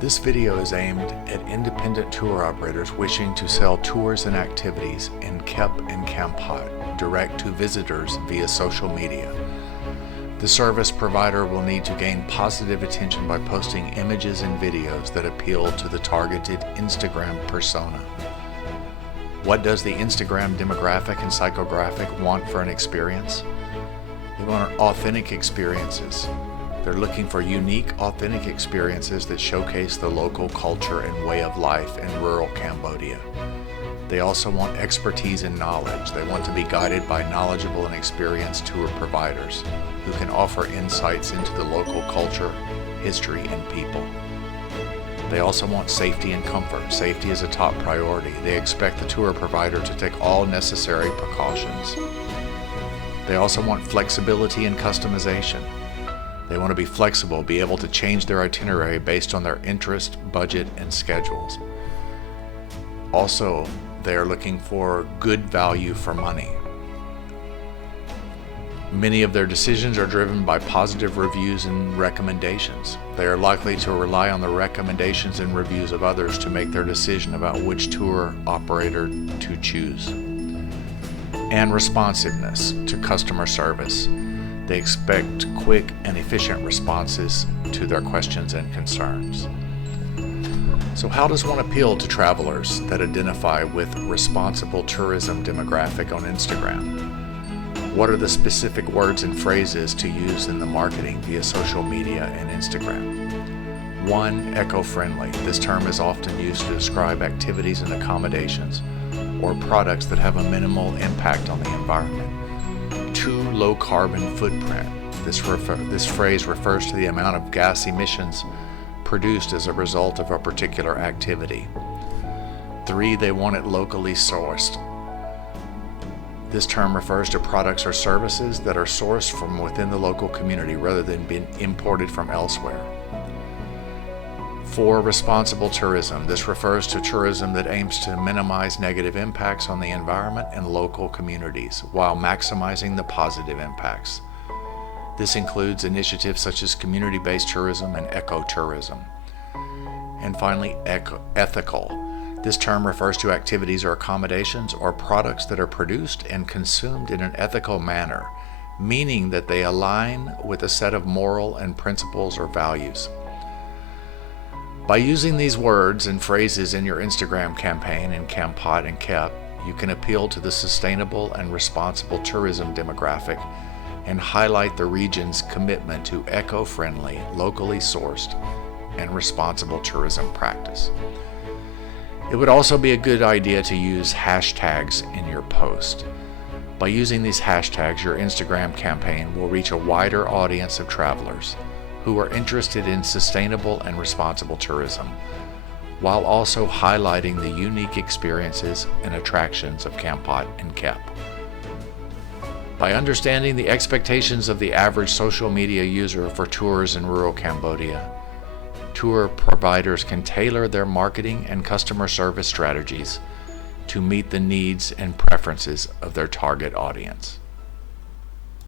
This video is aimed at independent tour operators wishing to sell tours and activities in Kep and Kampot direct to visitors via social media. The service provider will need to gain positive attention by posting images and videos that appeal to the targeted Instagram persona. What does the Instagram demographic and psychographic want for an experience? They want authentic experiences. They're looking for unique, authentic experiences that showcase the local culture and way of life in rural Cambodia. They also want expertise and knowledge. They want to be guided by knowledgeable and experienced tour providers who can offer insights into the local culture, history, and people. They also want safety and comfort. Safety is a top priority. They expect the tour provider to take all necessary precautions. They also want flexibility and customization. They want to be flexible, be able to change their itinerary based on their interest, budget, and schedules. Also, they are looking for good value for money. Many of their decisions are driven by positive reviews and recommendations. They are likely to rely on the recommendations and reviews of others to make their decision about which tour operator to choose. And responsiveness to customer service. They expect quick and efficient responses to their questions and concerns. So how does one appeal to travelers that identify with responsible tourism demographic on Instagram? What are the specific words and phrases to use in the marketing via social media and Instagram? 1. Eco-friendly. This term is often used to describe activities and accommodations or products that have a minimal impact on the environment. 2. Low carbon footprint. This phrase refers to the amount of gas emissions produced as a result of a particular activity. 3. They want it locally sourced. This term refers to products or services that are sourced from within the local community rather than being imported from elsewhere. 4. Responsible tourism. This refers to tourism that aims to minimize negative impacts on the environment and local communities while maximizing the positive impacts. This includes initiatives such as community-based tourism and ecotourism. And finally, ethical. This term refers to activities or accommodations or products that are produced and consumed in an ethical manner, meaning that they align with a set of moral and principles or values. By using these words and phrases in your Instagram campaign in Kampot and Kep, you can appeal to the sustainable and responsible tourism demographic and highlight the region's commitment to eco-friendly, locally sourced, and responsible tourism practice. It would also be a good idea to use hashtags in your post. By using these hashtags, your Instagram campaign will reach a wider audience of travelers who are interested in sustainable and responsible tourism, while also highlighting the unique experiences and attractions of Kampot and Kep. By understanding the expectations of the average social media user for tours in rural Cambodia, tour providers can tailor their marketing and customer service strategies to meet the needs and preferences of their target audience.